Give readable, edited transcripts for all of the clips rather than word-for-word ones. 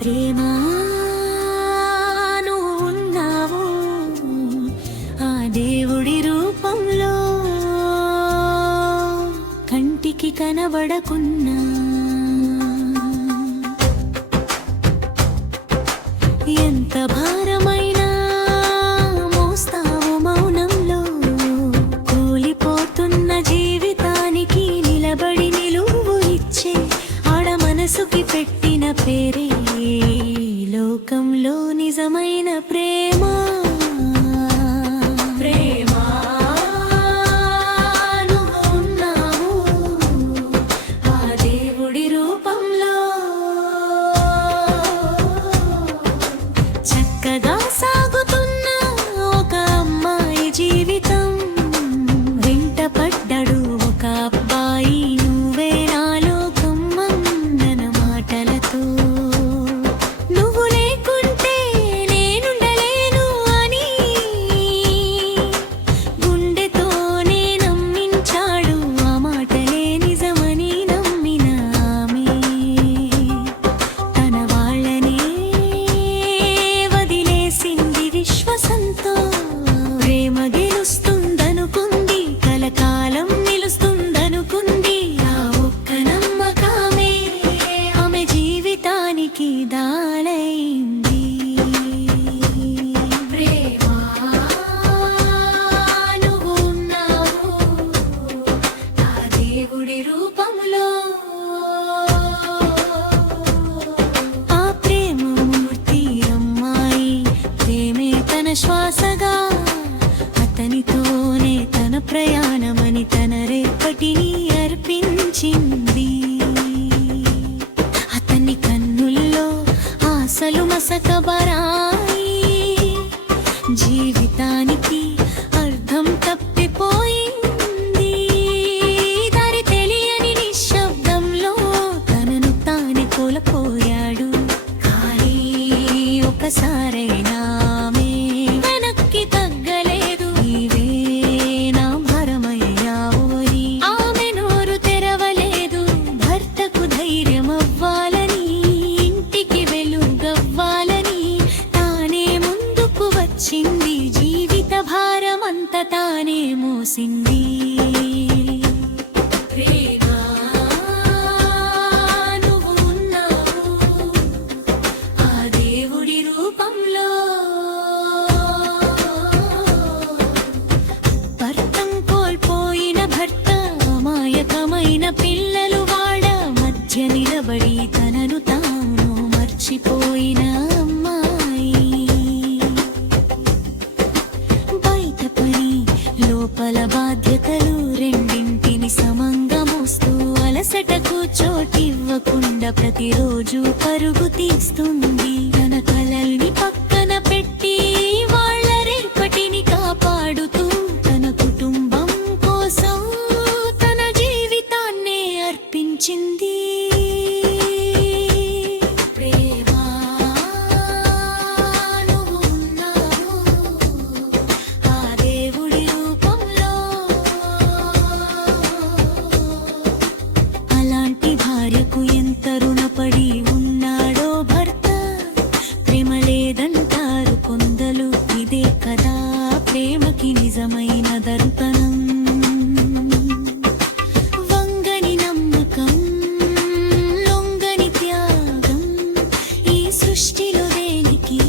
ప్రేమా నువ్వు ఉన్నావు ఆ దేవుడి రూపంలో, కంటికి కనబడకున్నా ఎంత భారమైనా మోస్తావు మౌనంలో, కూలిపోతున్న జీవితానికి నిలబడి నిలువు ఇచ్చే ఆడ మనసుకి పెట్టిన పేరే లోకంలో నిజమైన ప్రేమ. చక్కగా సాగుతున్న ఒక అమ్మాయి జీవితం వెంట పడ్డాడు ఒక అబ్బాయి, నువ్వే నా లోకం అందన మాటలతో. నువ్వు లేకుంటే నేనుండలేను అని గుండెతోనే నమ్మించాడు, ఆ మాటలే నిజమని నమ్మిన ఆమె తన వాళ్ళనే విశ్వాసంతో. ప్రేమ గెలుస్తుందనుకుంది, కలకాలం నిలుస్తుందనుకుంది, ఆ ఒక్క నమ్మకమే ఆమె జీవితానికి దాలైంది. ప్రేమా నువ్వు ఉన్నావు ఆ దేవుడి రూపంలో, ఆ ప్రేమమూర్తి అమ్మాయి ప్రేమే తన శ్వాసగా, అతనితోనే తన ప్రయాణమని తన రేపటిని అర్పించింది. అతని కన్నుల్లో ఆశలు మసకబరాయి, జీవితానికి అర్థం తప్పిపోయింది. దారి తెలియని నిశ్శబ్దంలో తనను తానే కోల్పోయాడు, కానీ ఒకసారైనా జీవిత భారమంతా తానే మోసింది. ప్రేమా నువ్వు ఉన్నావు ఆ దేవుడి రూపంలో, భర్తం కోల్పోయిన భర్త, అమాయకమైన పిల్లలు వాడ మధ్య నిలబడి తనను తాను మర్చిపోయిన లోపల బాధ్యతలు రెండింటిని సమంగా మోస్తూ అలసటకు చోటివ్వకుండా ప్రతిరోజు పరుగు తీస్తుంది. తన కలల్ని పక్కన పెట్టి వాళ్ళ రేపటిని కాపాడుతూ తన కుటుంబం కోసం తన జీవితాన్నే అర్పించింది. భార్యకు ఎంత రుణపడి ఉన్నాడో భర్త, ప్రేమ లేదంటారు కొందరు, ఇదే కదా ప్రేమకి నిజమైన దర్పణం. వంగని నమ్మకం, లొంగని త్యాగం, ఈ సృష్టిలో దేనికి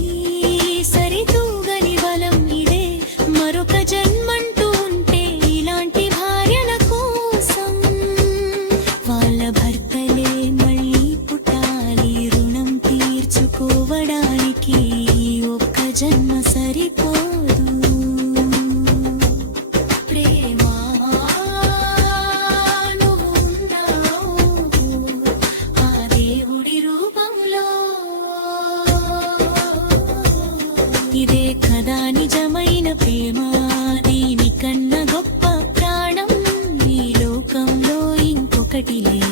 సరితూగని బలం ఇదే. మరొక జన్మంటూ ఉంటే ఇలాంటి భార్యల కోసం వాళ్ళ భర్తలే మళ్ళీ పుట్టాలి, రుణం తీర్చుకోవడానికి ఒక్క జన్మ సరిపోదు. ప్రేమా నువ్వు ఉన్నావు ఆ దేవుడి రూపంలో, ఇదే కదా నిజమైన ప్రేమ, దీనికన్నా గొప్ప ప్రాణం ఈ లోకంలో ఇంకొకటి లేదు.